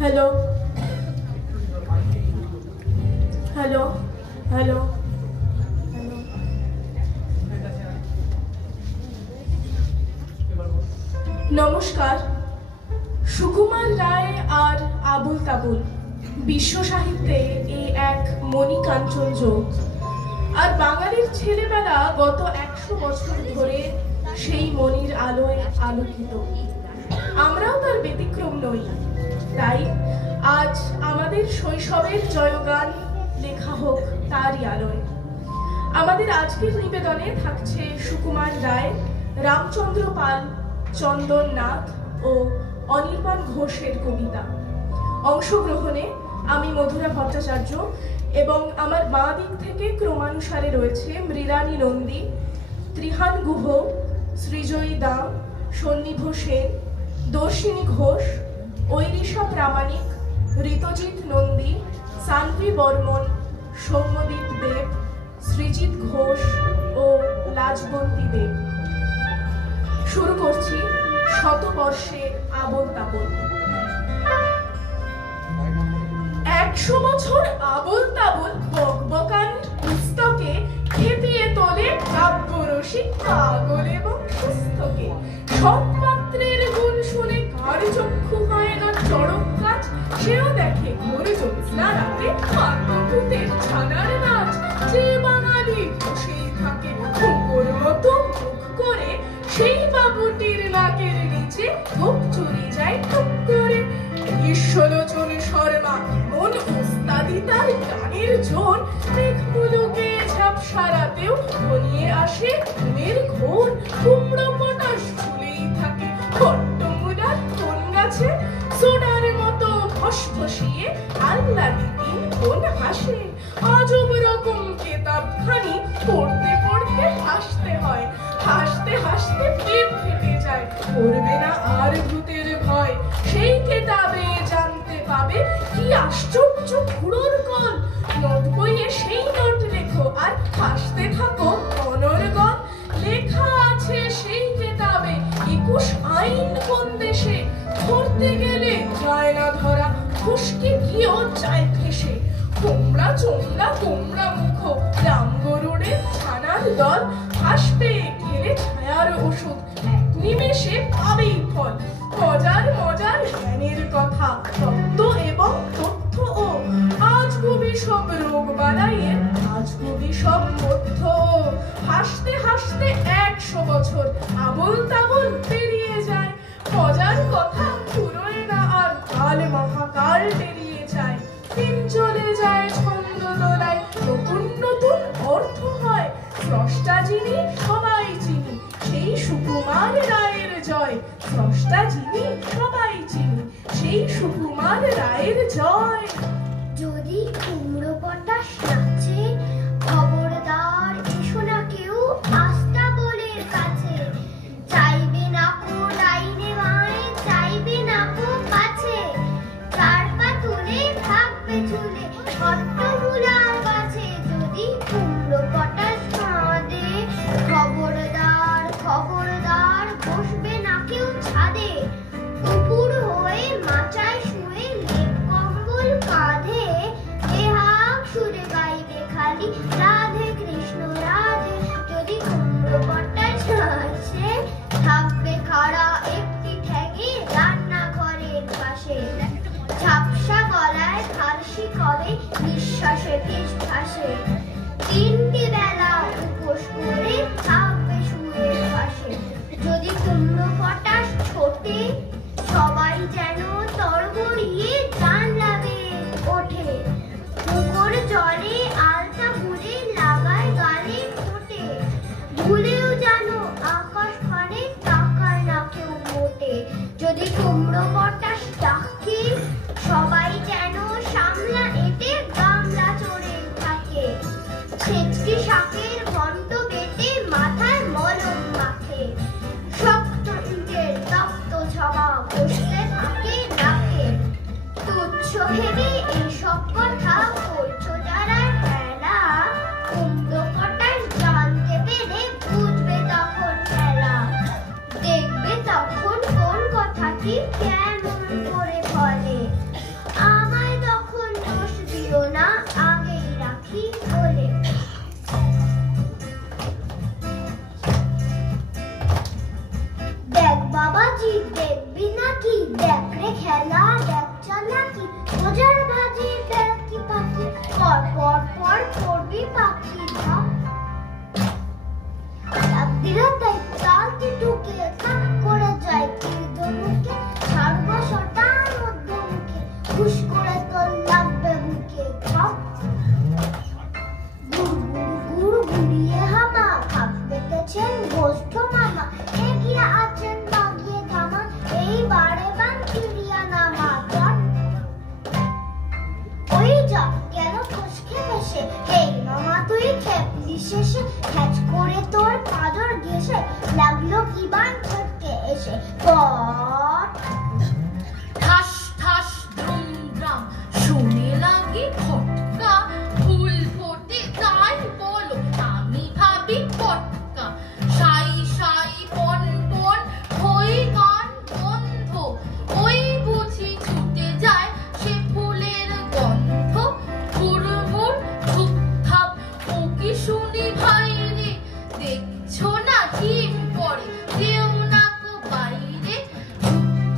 Hello hello hello hello. নমস্কার। সুকুমার রায় আর আবুল তাবুল বিশ্ব সাহিত্যে এই এক মণিকাঞ্চন যোগ। আর বাঙালির ছেলেবেলা গত 100 বছর ধরে সেই মণির আলোয় আলোকিত। আমরাও তার ব্যতিক্রম নই। তাই আজ আমাদের শৈশবের জয়গান লেখা হোক তারই আলোয়। আমাদের আজকের নিবেদনে থাকছে সুকুমার রায়, রামচন্দ্র পাল, চন্দন নাথ ও অনির্বাণ ঘোষের কবিতা। অংশগ্রহণে আমি মধুরা ভট্টাচার্য এবং আমার বাঁ দিক থেকে ক্রমানুসারে রয়েছে মৃণালী নন্দী, ত্রিহান গুহ, সৃজয়ী দাম, সন্নিভ সেন, দর্শিনী ঘোষ, ঐরিষা প্রামাণিক, ঋতজিৎ নন্দী, সানভি বর্মন, সৌম্যদীপ দেব, সৃজিত ঘোষ ও লাজবন্তী দেব। শুরু করছি শতবর্ষে আবোল তাবোল। 100 বছর আবোল তাবোল বকবকান পুস্তকে খেপিয়ে তোলে কাব্যরসিক পাগল এবং সুস্থকে। সৎপাত্রের গুণ শুনে কার চক্ষু হয় না চড়ক কাজ, সেও দেখে ঘোর জ্যোৎস্না রাতে পান্নভূতের ছানার নাচ। যে বাঙালি বসেই থাকে কুকুর মতো মুখ করে, সেই বাবুটির নাকের নিচে গোপ চুরি যায় টুক করে। ঈশ্বরচন শর্মা মন উস্তাদি তার গানের জোর, মেঘমুলুকে ঝাপসারাতেও ঘনিয়ে আসে ঘুমের ঘোর। কুমড়ো পটাশ ঝুলেই থাকে খট্টমুলার কোন গাছে, সোডার মতো ফসফসিয়ে আহ্লাদি দিন কোন হাসে। আজব রকম কেতাবখানি পড়তে পড়তে হাসতে হয়, হাসতে হাসতে পেট ফেটে যায়। করবে না আর ভূতের ভয়, সেই কেতাবে জানতে পাবে কি আশ্চর্য খুঁড়োর কল। নোট বইয়ে সেই নোট লেখো আর হাসতে থাকো অনর্গল। লেখা আছে সেই কেতাবে 21 আইন কোন দেশে, ধরতে গেলে যায় না ধরা, খুশকি গিয়েও যায় ফেসে। কোমড়া চোমড়া কোমড়া মুখ রাম গরুড়ের ছানার দল, হাসবে খেলে ছায়ার ওষুধ এক নিমেষে পাবেই ফল। মজার মজার জ্ঞানের কথা তত্ত্ব এবং তথ্য ও আজগুবি সব রোগ বালাইয়ের আজগুবি সব মধ্য। হাসতে হাসতে 100 বছর আবোল তাবোল পেরিয়ে যায়। মজার কথা ফুরোয় না আর কাল মহাকাল পেরিয়ে যায়। দিন চলে যায় ছন্দ দোলায়, নতুন নতুন অর্থ হয়। স্রষ্টা যিনি সবাই চিনি, সেই সুকুমার রায়ের জয়। স্রষ্টা যিনি সবাই চিনি, সেই সুকুমার রায়ের জয়। যদি কুমড়ো পটাশ নাচে, খবরদার এসো না কেউ আস্তাবলের কাছে। চাইবে না কো ডাইনে বাঁয়ে, চাইবে না কো কাছে। চার পা তুলে থাকবে ঝুলে ছট্টমূলার কাছে। যদি কুমড়ো পটাশ কাঁদে, খবরদার খবরদার বসবে না কেউ ছাদে। কুকুর হয়ে মাচায় শুয়ে লেপ কম্বল কাঁধে, বেহাগ সুরে গাইবে খালি খেলা দেখ চালাকি মজার ভাজি ব্যাকি পাখি পর পর পর করবি পাখি ধাপ দিরা তাই তালতি ঢুকে থাক করে যায় তীর্ধ মুখে ছাড়বো শটান মধ্যমুখে খুশ করে তোর লাগবে বুকে খাপ গুড় গুড়িয়ে হামা খাপ পেতেছেন গোষ্ঠ মামা এগিয়ে আছেন বাগিয়ে থামা এইবারে বান চিড়িয়া নামা ওই যা কেন ফসকে ভেসে এই মামা তুই খেপলি শেষে খ্যাচ করে তোর পাঁজর ঘেসে লাগলো কি বান ছটকে এসে পট ঠাস ঠাস দ্রুম দ্রাম শুনে লাগে ফটকা ফুল ফোটে তাই বলো আমি ভাবি পটকা সাই সাই পন পন হই গান বন্ধ ওই বুঝি ছুটে যায় সে ফুলের গন্ধ হুড়মুড় ধুপধাপ ও কি শুনি ভাই রে দেখছো না হিম পড়ে কেউ না কো বাইরে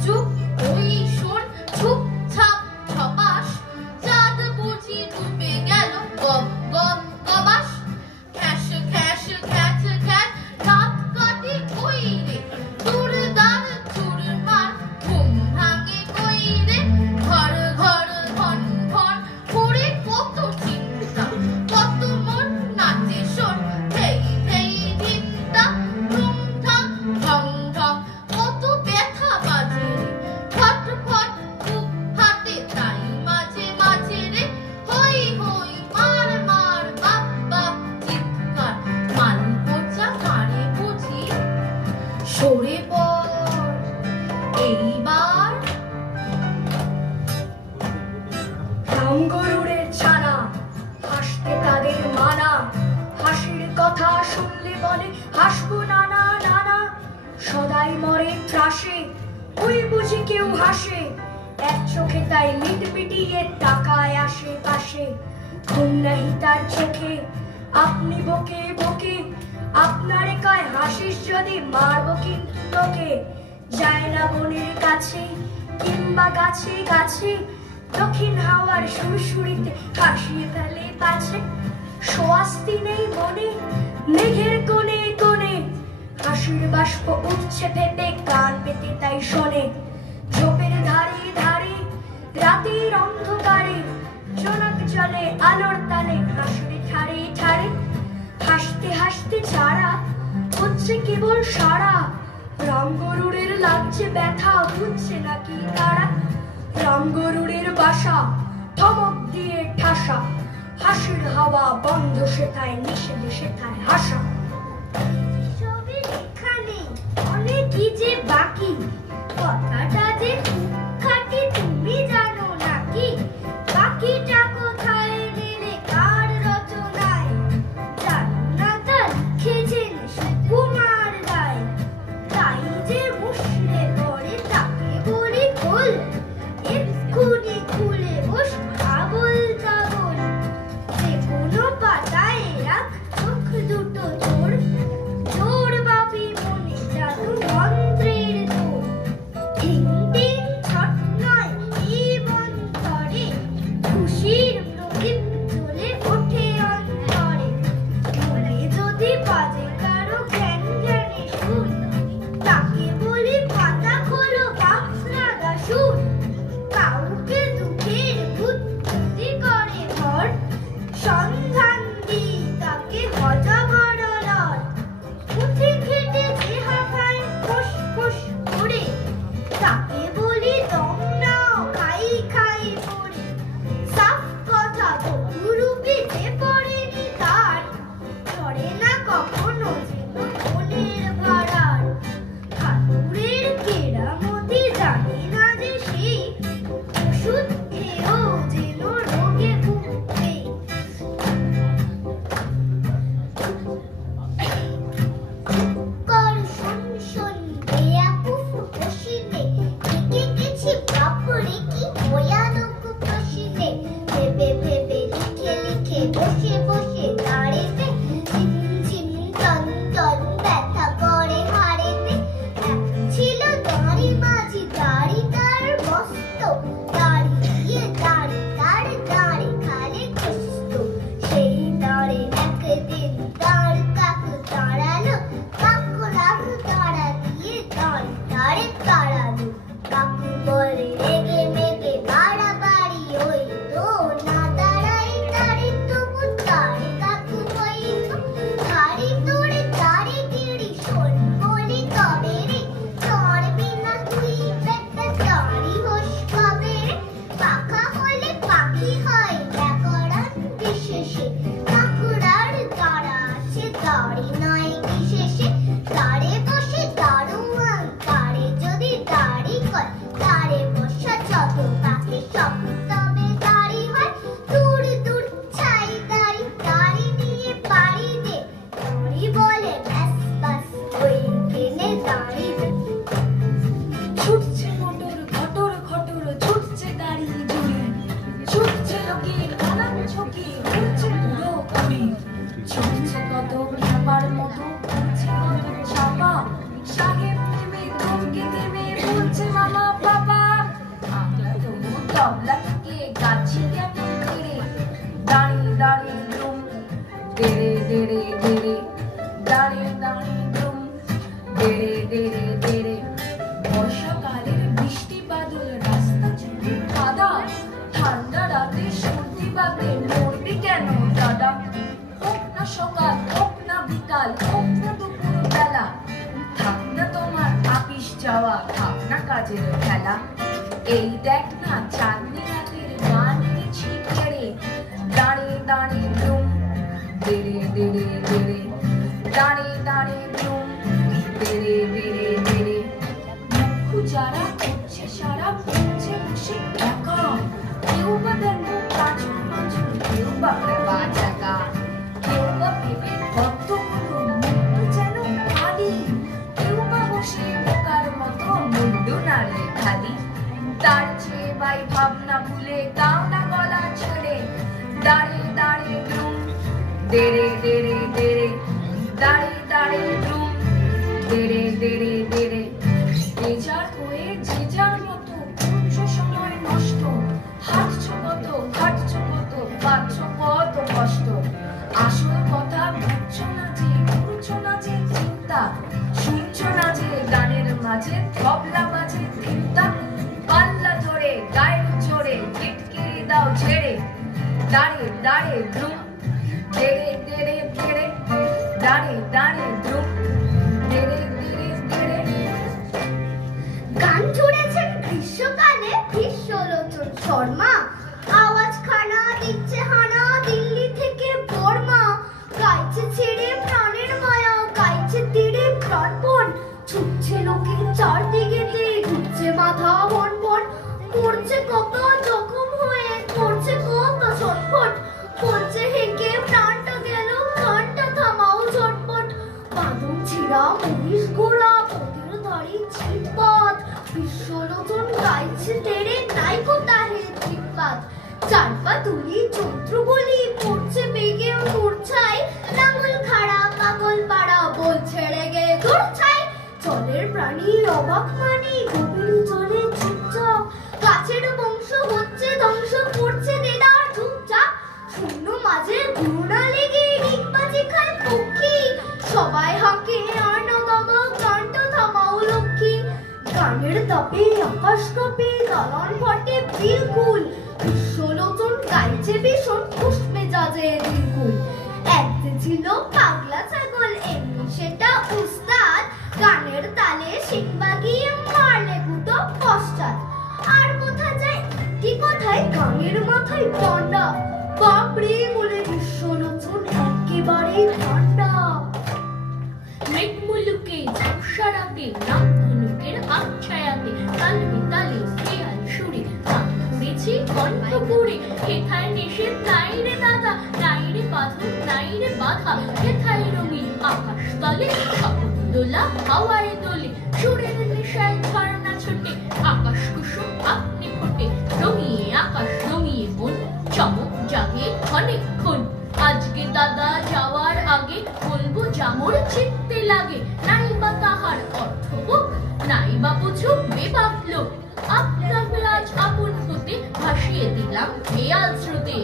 চুপ ওই শোন ছুপ ছাপ ছপাস চাঁদ বুঝি ডুবে গেল গপ গপ গবাস খ্যাস খ্যাস খ্যাচ খ্যাচ রাত কাটে ওই রে দূর দার চুরমার ঘুম ভাঙে কই রে ঘর ঘর ঘন ঘন করে কত চিন্তা কত মন নাচে শোন হেই হেই চিন্তা ঠুং ঠাং ঢং ঢং কত ব্যথা বাজে ফট ফট বুক ফাটে তাই মাঝে মাঝে রে হই হই মার মার বাপ বাপ চিৎকার মাল পচা কারে বুঝি সরে পড় এইবার রামগরুড়ের ছানা হাসতে তাদের মানা হাসির কথা শুনলে বলে হাসবো নানা নানা সদাই মরে ত্রাসে ওই বুঝি কেউ হাসে এক চোখে তাই মিটমিটিয়ে তাকায় আসে পাশে ঘুম নাহি তার চোখে আপনি বকে বকে আপনারে কয় হাসিস যদি মারবো কিন্তু তোকে যায় না বনের কাছে কিংবা গাছে গাছে দক্ষিণ হাওয়ার সুরসুরিতে ভাসিয়ে ফেলে পাছে সোয়াস্তি নেই মনে মেঘের কোণে কোণে হাসির বাষ্প উঠছে ফেটে কান পেতে তাই শোনে ঝোপের ধারে ধারে রাতের অন্ধকারে জোনাক জলে আলোর তালে হাসির ঠারে ঠারে হাসতে হাসতে ছাড়া হচ্ছে কেবল সারা রামগরুড়ের লাগছে ব্যথা বুঝছে নাকি তারা রামগরুড়ের বাসা ধমক দিয়ে ঠাসা হাসির হাওয়া বন্ধ সেথায় নিষেধে সেথায় হাসা সবে লেখা নেই অনেকই যে বাকি কথাটা যে খুব খাঁটি তুমি জানো নাকি বাকিটা কোথায় গেলে কার রচনায় জানো না তা লিখেছেন সুকুমার রায় তাই যে মুশড়ে পড়ে তাকে বলি খোল এক্ষুনি খুলে বস আবল তাবল যে কোনো পাতায় রাখ চোখ দুটো চোর চোর বাপি মনে জাদু মন্ত্রের তোর টিং টিং ছট নয় এই মন্তরে খুশির প্রদীপ জ্বলে ওঠে অন্তরে মনে যদি বাজে কারো জ্ঞান জ্ঞানে সুর তাকে বলি পাতা খোলো বাক্স লাগা সুর কাউকে দুঃখের ভূত যদি করে ভর সন্ধান দিই তাকে হজবর লড় পুঁথি ঘেটে যে হাফায় ফোস ফোস করে তাকে বলি দম নাও খাই খাই করে সাফ কথা বহুরূপী যে পড়েনি তার ধরে না কখনো যেন মনের ভাড়ার ঠাকুরের কেরামতি জানে না যে সেই ওষুধ খেয়েও যেন রোগে ভুগবে কর শোন শোন বেয়া কুফু কষিলে লিখে গেছি বাপরে কি ভয়ানক কষিলে ভেবে ভেবে লিখে লিখে বসে বসে দাঁড়েতে ঝিম ঝিম তন্ত গাড়ি নয় বিশেষে তারে বসে দারোয়ান তারে যদি দাড়ি কয় তারে বসা যত পাখি সব তবে দাড়ি হয় দূর দূর ছাই দাড়ি দাড়ি নিয়ে পাড়ি দে দাড়ি বলে ব্যাস ব্যাস ওই কেনে দাড়ি দে ছুটছে মোটর ঘটর ঘটর ছুটছে গাড়ি জুড়ে ছুটছে লোকের কালাম ছকি ঘুরছে পুরো কুড়ি ছুটছে কত খাবার মতো করছে কত ছাপা সাহেব নেমে থমকে থেমে বলছে মামা বাবা আমরা তবু তবলাটাকে গাছে কেমন করে দাঁড়িয়ে দাঁড়িয়ে দুম দেরে দেরে দেরে দাঁড়িয়ে দাঁড়িয়ে দুম দেরে দেরে দেরে বর্ষাকালের বৃষ্টি বাদল রাস্তা জুড়ে কাদা ঠান্ডা রাতে সর্দি বাদে মরবি কেন দাদা হোক না সকাল হোক না বিকাল হোক না দুপুর বেলা থাক না তোমার আপিস যাওয়া থাক না কাজের খেলা এই দেখ না চাঁদনি রাতের গান গেছি কেড়ে দাঁড়িয়ে দাঁড়িয়ে ধুম দেরে দেরে দেরে দাঁড়িয়ে দাঁড়িয়ে ধুম দেরে দেরে দেরে যারা করছে সারা করছে বসে একা কেউ বা দেখো পাঁচুর পাঁচুর কেউ বা বাঁচাকা কেউ বা ভেবে কতগুলো মুক্ত যেন খালি কেউ বা বসে বোকার মতো মুন্ডু নাড়ে খালি তার চেয়ে ভাই ভাবনা ভুলে গাও না গলা ছেড়ে দাঁড়িয়ে দাঁড়িয়ে ধুম দেরে দেরে দেরে দাঁড়িয়ে দাঁড়িয়ে ধুম দেরে দেরে দেরে বেজার হয়ে যে যার মতো করছো সময় নষ্ট হাঁটছো কত ঘাটছো কত পাচ্ছ কত কষ্ট আসল কথা বুঝছো না যে করছো না যে চিন্তা শুনছো না যে গানের মাঝে তবলা বাজে চিন্তা পাল্লা ধরে গায়ের জোরে টিটকিরি দাও ছেড়ে দাঁড়িয়ে দাঁড়িয়ে ধুম দেরে দেরে দেরে দাঁড়িয়ে দাঁড়িয়ে ধুম দেরে দেরে দেরে গান জুড়েছেন গ্রীষ্মকালে বিশ্বলোচন শর্মা আওয়াজ খানা দিচ্ছে হানা দিল্লি থেকে বর্মা গাইছে ছেড়ে প্রাণের মায়া গাইছে তীরে প্রাণপণ ছুটছে লোকে চারদিকেতে ঘুরছে মাথা বন বন করছে কত জখম হয়ে করছে কত ছটফট করছে হেঁকে প্রাণটা গেল গানটা থামাও ঝটপট বাঁধন ছিড়া মহিষ গোড়া পথের ধারে ছিটপথ বিশ্বলোচন গাইছে তেরে নাইকো তাহে ছিটপাত চারপা তুলি চন্দ্র বলি পড়ছে বেগে মূর্ছায় লাঙল খাড়া পাগল পাড়া বল ছেড়ে গে দূর ছাই জলের প্রাণী অবাক মানি গভীর জলে চুপচাপ গাছের বংশ হচ্ছে ধ্বংস করছে দেদার চুপচাপ শূন্য মাঝে ঘূর্ণা লেগে ডিগবাজি খায় পক্ষী সবাই হাঁকে আর না বাবা গানটা থামাও লক্ষ্মী গানের তাপে আকাশ কাঁপে দালান ফাটে বিলকুল বিশ্বলোচন গাইছে ভীষণ খুশ মেজাজে দিলকুল একদিন ছিল পাগলা ছাগল এমনি সেটা উস্তাদ গানের তালে শিখবা গিয়ে মারলে গুটো পশ্চাৎ আর কোথা যায় একটি কথায় গানের মাথায় দণ্ডা বাপরে বলে বিশ্বলোচন একেবারে ঠান্ডা মেঘ মুলুকে ঝাপসা রাতে নাম ধনুকের আচ্ছায়াতে তাল বিতালে খেয়াল সুরে গান ঘুরেছি কণ্ঠপুরে হেথায় নিষেধ নাই রে দাদা নাই রে বাঁধন নাই রে বাধা হেথায় রঙিন আকাশ তলে স্বপন দোলা হাওয়ায় দোলে সুরের নেশায় ঝর্ণা ছোটে আকাশ কুসুম আপনি ফোটে রঙিয়ে আকাশ রঙিয়ে মন চমক জাগে অনেকক্ষণ আজকে দাদা যাওয়ার আগে বলবো জামর চিত্তে লাগে নাই বা তাহার অর্থবোধ নাই বা বুঝুক বেবাক লোক আপনাকে আজ আপন হতে ভাসিয়ে দিলাম খেয়াল স্রোতে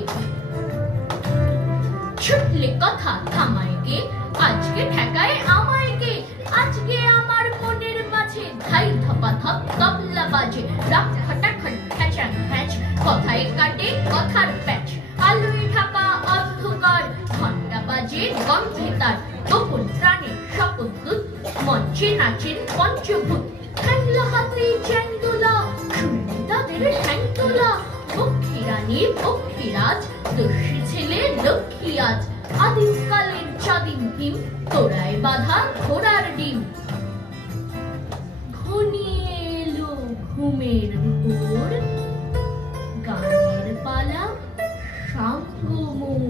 ছুটলে কথা থামায় গে আজকে ঠেকায় আমায় গে আজকে আমার মনের মাঝে ধাই ধপা ধপ তবলা বাজে রাত খটাখট খ্যাচাং খ্যাচ কথায় কাটে কথার প্যাচ আলোয় ঢাকা অন্ধকার ঘন্টা বাজে গন্ধে তার গোপন প্রাণে শপথ দুধ মঞ্চে নাচেন পঞ্চভূত ঠ্যাংলা হাতে চ্যাং তোলা শুনতে তাদের ঠ্যাং তোলা পক্ষী রানী পক্ষীরাজ দস্যি ছেলে লক্ষ্মী আজ আদিমকালের চাঁদিম হিম তোরায় বাঁধা ঘোড়ার ডিম। ঘনিয়ে এলো ঘুমের ভোর, গানের পালা সাঙ্গমোর।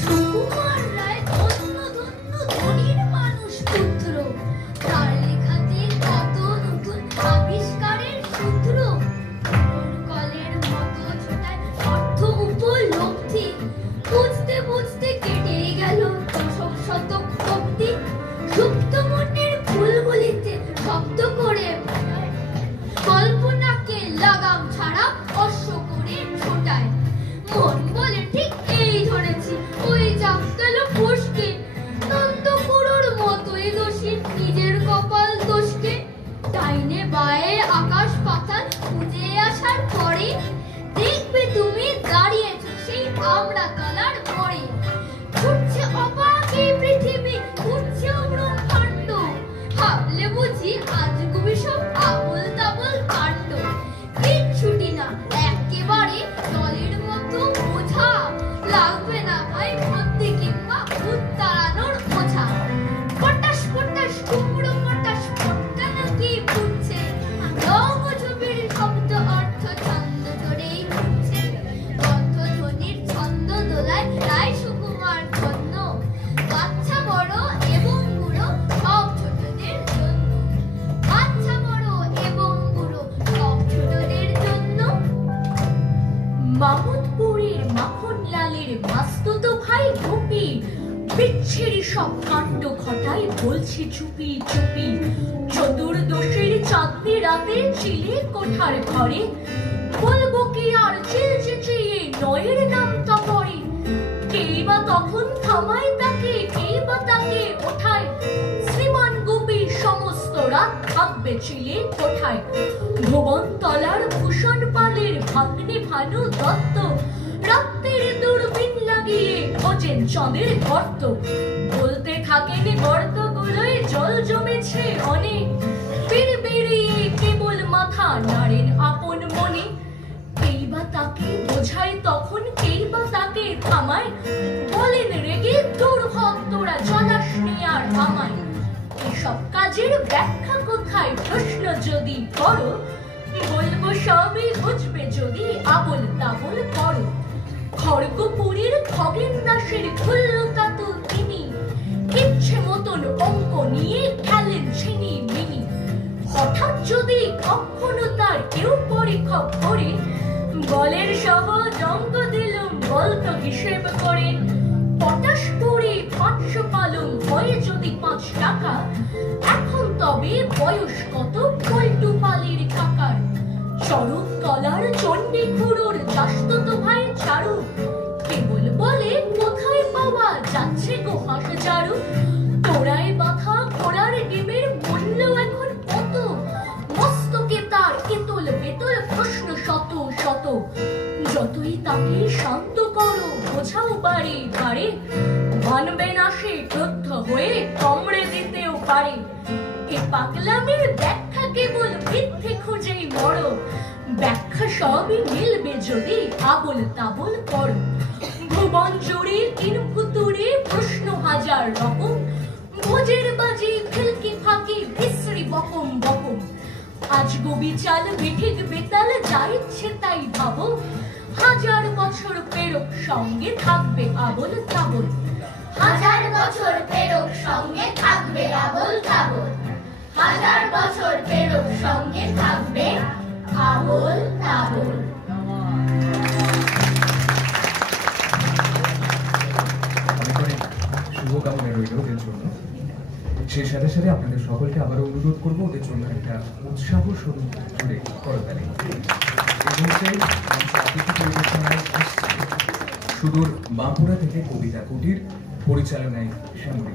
সুকুমার রায় ধন্য ধন্য ধনীর মানুষ পুত্র, তার লেখাতে কত নতুন আবিষ্কারের সূত্র। কলের মতো ছোটায় অর্থ উপলব্ধি, বুঝতে বুঝতে কেটে গেল দশক শতক অব্দি। সুপ্ত মনের ফুলগুলিতে শব্দ করে কল্পনাকে লাগাম ছাড়া অশ্ব করে ছোটায়। মন বলে ঠিক এই ধরেছি, ওই যাক গেল ফসকে। নন্দকুড়োর মতোই দোষী নিজের কপাল দোষকে। ডাইনে বায়ে আকাশ পাতাল খুঁজে আসার পরে দেখবে তুমি দাঁড়িয়েছ সেই আমরা কালার পরে। ছুটছে অবাক এই পৃথিবী, ঘুরছে ব্রহ্মাণ্ড, ভাবলে বুঝি আজগুবি সব আবোল তাবোল কাণ্ড। কিচ্ছুটি না একেবারে দলের মতো বোঝা, লাগবে না ভাই ভর্তি কিংবা ভূত তাড়ানোর বোঝা। পটাশ পটাশ কুমড়ো পটাশ পটকা নাকি ফুটছে, রং ও ছবির শব্দ অর্থ ছন্দ ধরেই ঘুরছে। বদ্ধ ধ্বনির ছন্দ দোলায় রায় সুকুমার ধন্য, বাচ্চা বড় এবং বুড়ো সব ছোটদের জন্য। বাচ্চা বড় এবং বুড়ো সব ছোটদের জন্য। মামুদপুরের মাখনলালের মাস্তুত ভাই গোপী বিচ্ছিরি সব কাণ্ড ঘটায় বলছে চুপি চুপি। চতুর্দশীর চাঁদনি রাতে চিলে কোঠার ঘরে, বলবো কি আর চিল চেঁচিয়ে নয়ের নামটা পড়ে। কেই বা তখন থামায় তাকে, কেই বা তাকে ওঠায়। শ্রীমান গোপী সমস্ত রাত থাকবে চিলে কোঠায়। ভুবন তলার ভূষণ পালের ভাগ্নে ভানু দত্ত, রাত্রির দূরবীন লাগিয়ে খোঁজেন চাঁদের গর্ত। বলতে থাকেন গর্তগুলোয় জল জমেছে অনেক, বেরিয়ে কেবল মাথা নাড়েন আপন মনে। কেই বা তাকে বোঝায় তখন, কেই বা তাকে থামায়। বলেন রেগে দূর হক তোরা চলাস নে আর আমায়। এসব কাজের ব্যাখ্যা কোথায় প্রশ্ন যদি করো, বলবো সবই বুঝবে যদি আবোল তাবোল করো। খড়গপুরের খগেন দাসের খুল্লতা তো তিনি, ইচ্ছে মতন অঙ্ক নিয়ে খেলেন ছিনি মিনি। হঠাৎ যদি কখনো তার কেউ পরীক্ষা করে, বলের সহজ অঙ্ক দিলুম বলতো হিসেব করে। পটাশ পড়ে 500 পালং হয় যদি 5 টাকা, এখন তবে বয়স কত পল্টু পালের কাকার। চরক তলার চণ্ডী খুড়োর দাসতো ভাই চারু, কেবল বলে কোথায় পাওয়া যাচ্ছে গো হাঁস ঝাড়ু। তোরায় বাঁধা ঘোড়ার ডিমের মূল্য এখন কত, মস্তকে তার এতল বেতল প্রশ্ন শত শত। যতই তাকে শান্ত করো বোঝাও বাড়ি বাড়ি, মানবে না সে ক্রুদ্ধ হয়ে কামড়ে দিতেও পারে। এ পাগলামির ব্যাখ্যা কেবল মিথ্যে খুঁজেই বড়, ব্যাখ্যা সবই মিলবে যদি আবোল তাবোল করো। ভুবন জুড়ে তিন ফুতুরে প্রশ্ন হাজার রকম, ভোজের বাজি ফিলকি ফাঁকি বিশ্রী বকম বকম। আজগুবি চাল মিঠিক বেতাল যা ইচ্ছে তাই ভাবো, 1000 বছর পেরোক সঙ্গে থাকবে আবোল তাবোল। 1000 বছর পেরোক সঙ্গে থাকবে আবোল তাবোল। 1000 বছর পেরোক সঙ্গে থাকবে আবোল তাবোল। শুভকামনা রইল ওদের জন্য। সেই সাথে সাথে আপনাদের সকলকে আবারও অনুরোধ করবো ওদের জন্য একটা উৎসাহ জুড়ে করতালি। এই মুহূর্তে অতিথি পরিবেশনায় আসছে সুদূর বাঁকুড়া থেকে কবিতা কুটির, পরিচালনায় শ্যামলী।